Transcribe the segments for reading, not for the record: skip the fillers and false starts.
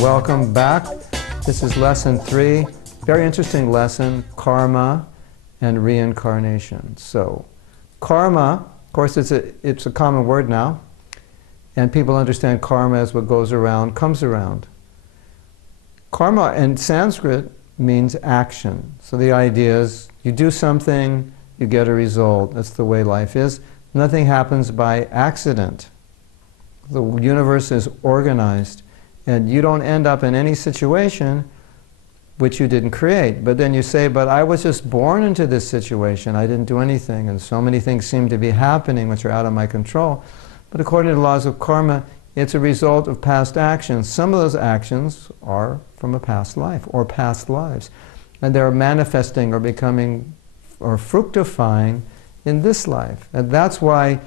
welcome back. This is lesson 3. Very interesting lesson, karma and reincarnation. So, karma, of course, it's a common word now, and people understand karma as what goes around comes around. Karma in Sanskrit means action. So the idea is you do something, you get a result. That's the way life is. Nothing happens by accident. The universe is organized, and you don't end up in any situation which you didn't create. But then you say, but I was just born into this situation. I didn't do anything, and so many things seem to be happening which are out of my control. But according to the laws of karma, it's a result of past actions. Some of those actions are from a past life or past lives, and they're manifesting or becoming or fructifying in this life. And that's why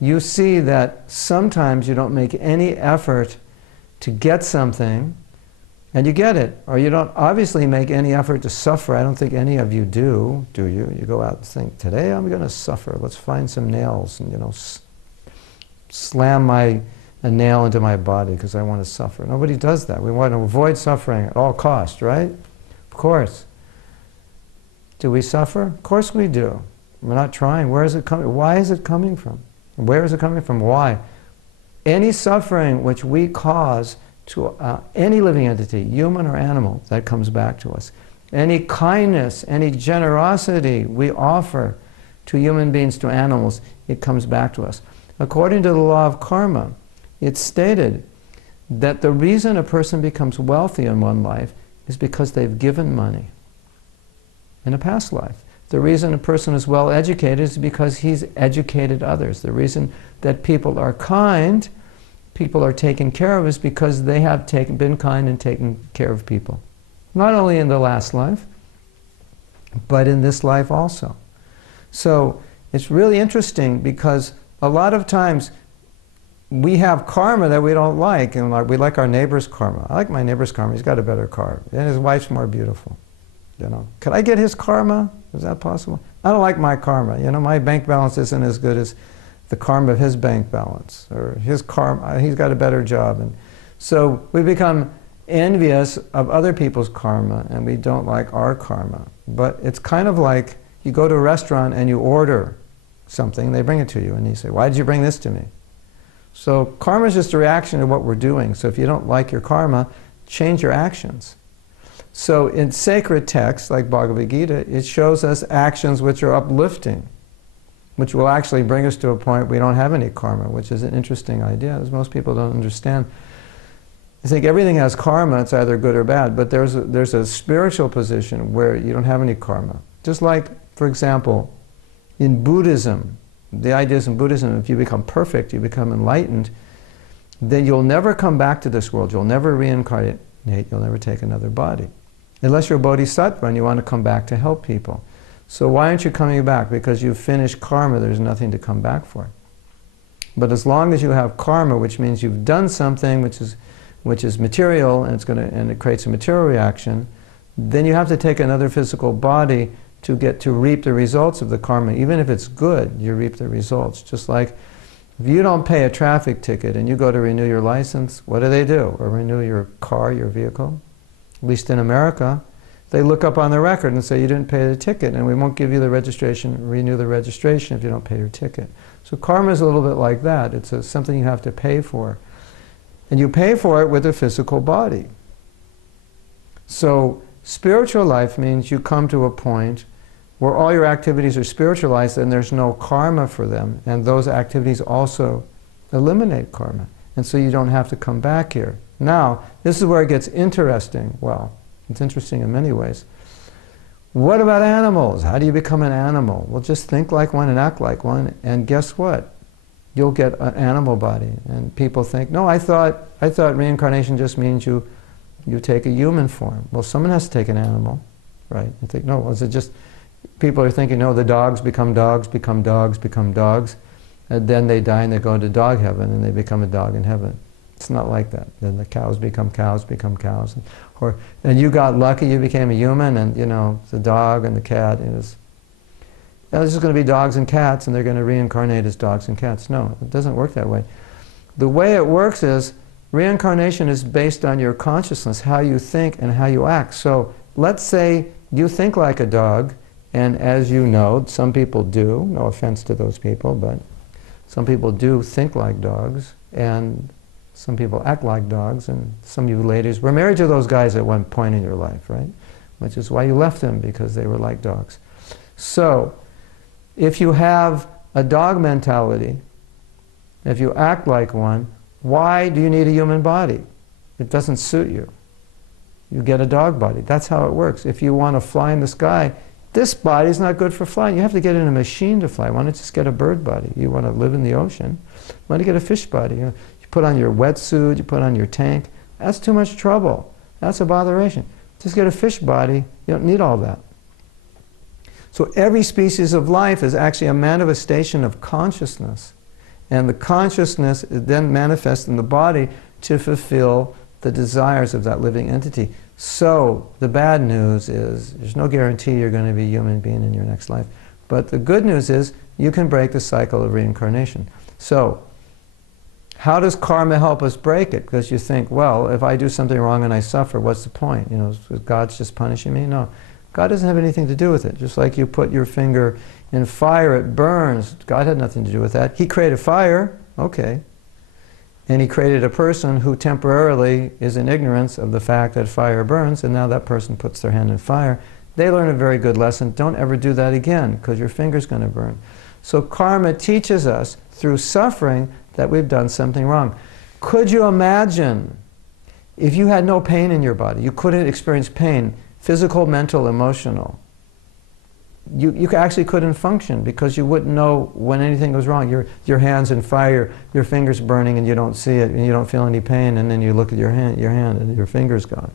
you see that sometimes you don't make any effort to get something, and you get it. Or you don't obviously make any effort to suffer. I don't think any of you do you? You go out and think, today I'm going to suffer. Let's find some nails and, slam a nail into my body because I want to suffer. Nobody does that. We want to avoid suffering at all costs, right? Of course. Do we suffer? Of course we do. We're not trying. Where is it coming? Why is it coming from? Where is it coming from? Why? Any suffering which we cause to any living entity, human or animal, that comes back to us. Any kindness, any generosity we offer to human beings, to animals, it comes back to us. According to the law of karma, it's stated that the reason a person becomes wealthy in one life is because they've given money in a past life. The reason a person is well educated is because he's educated others. The reason that people are kind, people are taken care of, is because they have been kind and taken care of people. Not only in the last life, but in this life also. So it's really interesting because a lot of times we have karma that we don't like, and we like our neighbor's karma. I like my neighbor's karma. He's got a better car, and his wife's more beautiful. Could I get his karma? Is that possible? I don't like my karma. My bank balance isn't as good as the karma of his bank balance, or his karma. He's got a better job, and so we become envious of other people's karma, and we don't like our karma. But it's kind of like you go to a restaurant and you order something, they bring it to you, and you say, "Why did you bring this to me?" So karma is just a reaction to what we're doing. So if you don't like your karma, change your actions. So in sacred texts like Bhagavad Gita, it shows us actions which are uplifting, which will actually bring us to a point we don't have any karma, which is an interesting idea, as most people don't understand. I think everything has karma, it's either good or bad, but there's a spiritual position where you don't have any karma. Just like, for example, in Buddhism, the idea is in Buddhism, if you become perfect, you become enlightened, then you'll never come back to this world, you'll never reincarnate, you'll never take another body. Unless you're a bodhisattva and you want to come back to help people. So why aren't you coming back? Because you've finished karma, there's nothing to come back for. But as long as you have karma, which means you've done something which is material, and it creates a material reaction, then you have to take another physical body to get to reap the results of the karma. Even if it's good, you reap the results. Just like if you don't pay a traffic ticket and you go to renew your license, what do? Or renew your car, your vehicle? At least in America, they look up on the record and say you didn't pay the ticket, and we won't give you the registration, renew the registration if you don't pay your ticket. So karma is a little bit like that. It's something you have to pay for. And you pay for it with a physical body. So spiritual life means you come to a point where all your activities are spiritualized and there's no karma for them, and those activities also eliminate karma. And so you don't have to come back here. Now, this is where it gets interesting. Well, it's interesting in many ways. What about animals? How do you become an animal? Well, just think like one and act like one, and guess what? You'll get an animal body. And people think, no, I thought reincarnation just means you take a human form. Well, someone has to take an animal, right? You think, no, is it just, people are thinking, no, the dogs become dogs, become dogs, become dogs, and then they die and they go into dog heaven and they become a dog in heaven. It's not like that. Then the cows become cows, and you got lucky, you became a human, and the dog and the cat is, there's just going to be dogs and cats, and they're going to reincarnate as dogs and cats. No, it doesn't work that way. The way it works is Reincarnation is based on your consciousness, how you think and how you act. So let's say you think like a dog, and as you know, some people do, no offense to those people, but some people do think like dogs, and some people act like dogs, and some of you ladies were married to those guys at one point in your life, right? Which is why you left them, because they were like dogs. So, if you have a dog mentality, if you act like one, why do you need a human body? It doesn't suit you. You get a dog body. That's how it works. If you want to fly in the sky, this body's not good for flying. You have to get in a machine to fly. Why don't you just get a bird body? You want to live in the ocean, why don't you get a fish body? You put on your wetsuit, you put on your tank. That's too much trouble. That's a botheration. Just get a fish body. You don't need all that. So every species of life is actually a manifestation of consciousness. And the consciousness is then manifests in the body to fulfill the desires of that living entity. So the bad news is there's no guarantee you're going to be a human being in your next life. But the good news is you can break the cycle of reincarnation. So how does karma help us break it? Because you think, well, if I do something wrong and I suffer, what's the point? You know, God's just punishing me? No. God doesn't have anything to do with it. Just like you put your finger in fire, it burns. God had nothing to do with that. He created fire, okay. And he created a person who temporarily is in ignorance of the fact that fire burns, and now that person puts their hand in fire. They learn a very good lesson. Don't ever do that again, because your finger's going to burn. So karma teaches us through suffering that we've done something wrong. Could you imagine if you had no pain in your body? You couldn't experience pain, physical, mental, emotional. You actually couldn't function because you wouldn't know when anything goes wrong. Your hand's in fire, your finger's burning and you don't see it and you don't feel any pain, and then you look at your hand and your finger's gone.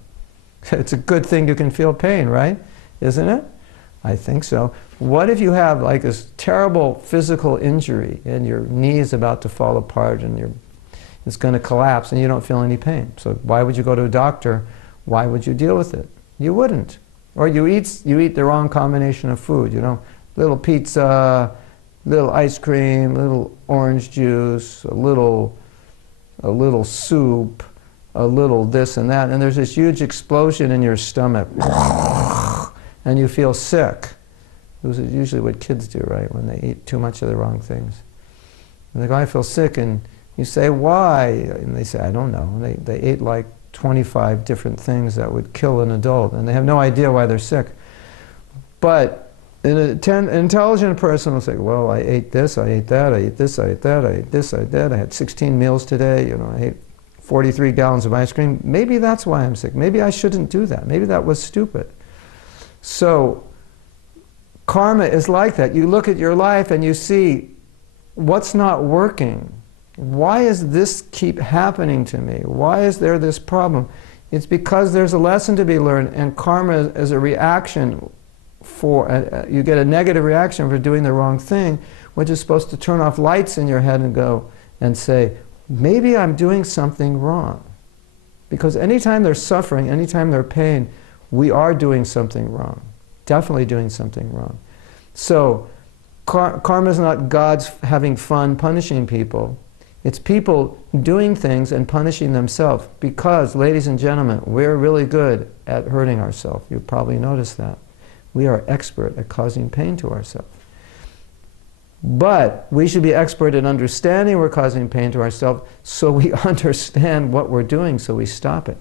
It's a good thing you can feel pain, right? Isn't it? I think so. What if you have like this terrible physical injury and your knee is about to fall apart and it's going to collapse and you don't feel any pain? So why would you go to a doctor? Why would you deal with it? You wouldn't. Or you eat the wrong combination of food, you know, little pizza, little ice cream, little orange juice, a little soup, a little this and that, and there's this huge explosion in your stomach, and you feel sick. This is usually what kids do, right, when they eat too much of the wrong things. And they go, I feel sick, and you say, why? And they say, I don't know. They ate like 25 different things that would kill an adult, and they have no idea why they're sick. But an intelligent person will say, well, I ate this, I ate that, I ate this, I ate that, I ate this, I ate that, I had 16 meals today, you know, I ate 43 gallons of ice cream. Maybe that's why I'm sick. Maybe I shouldn't do that. Maybe that was stupid. So karma is like that. You look at your life and you see what's not working. Why does this keep happening to me? Why is there this problem? It's because there's a lesson to be learned, and karma is a reaction for, you get a negative reaction for doing the wrong thing, which is supposed to turn off lights in your head and go and say, maybe I'm doing something wrong. Because anytime there's suffering, anytime there's pain, we are doing something wrong. Definitely doing something wrong. So karma is not God's having fun punishing people. It's people doing things and punishing themselves, because, ladies and gentlemen, we're really good at hurting ourselves. You've probably noticed that. We are expert at causing pain to ourselves. But we should be expert at understanding we're causing pain to ourselves, so we understand what we're doing, so we stop it.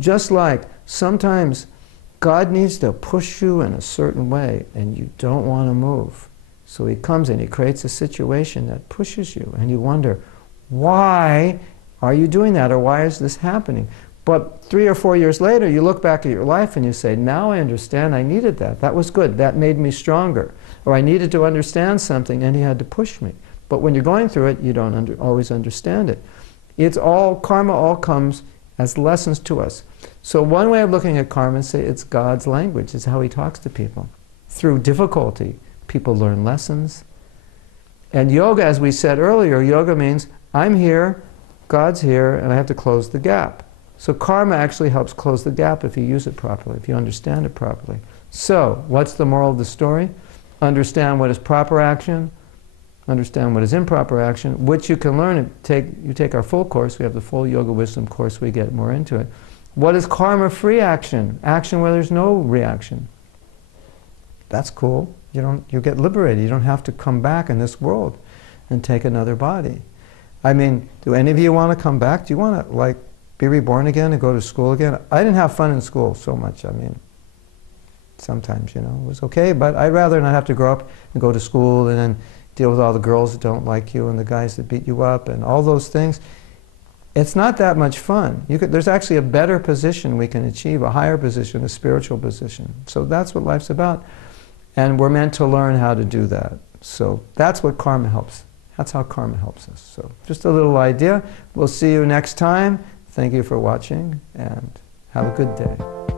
Just like sometimes God needs to push you in a certain way and you don't want to move. So he comes and he creates a situation that pushes you, and you wonder, why are you doing that, or why is this happening? But 3 or 4 years later, you look back at your life and you say, now I understand, I needed that. That was good. That made me stronger. Or I needed to understand something and he had to push me. But when you're going through it, you don't always understand it. It's all, karma all comes as lessons to us. So one way of looking at karma is say it's God's language. It's how he talks to people. Through difficulty, people learn lessons. And yoga, as we said earlier, yoga means I'm here, God's here, and I have to close the gap. So karma actually helps close the gap if you use it properly, if you understand it properly. So, what's the moral of the story? Understand what is proper action, understand what is improper action, which you can learn. You take our full course, we have the full Yoga Wisdom course, we get more into it. What is karma-free action? Action where there's no reaction. That's cool. You get liberated. You don't have to come back in this world and take another body. I mean, do any of you want to come back? Do you want to, like, be reborn again and go to school again? I didn't have fun in school so much. I mean, sometimes, it was okay, but I'd rather not have to grow up and go to school and then deal with all the girls that don't like you and the guys that beat you up and all those things. It's not that much fun. There's actually a better position we can achieve, a higher position, a spiritual position. So that's what life's about. And we're meant to learn how to do that. So that's what karma helps. That's how karma helps us. So just a little idea. We'll see you next time. Thank you for watching and have a good day.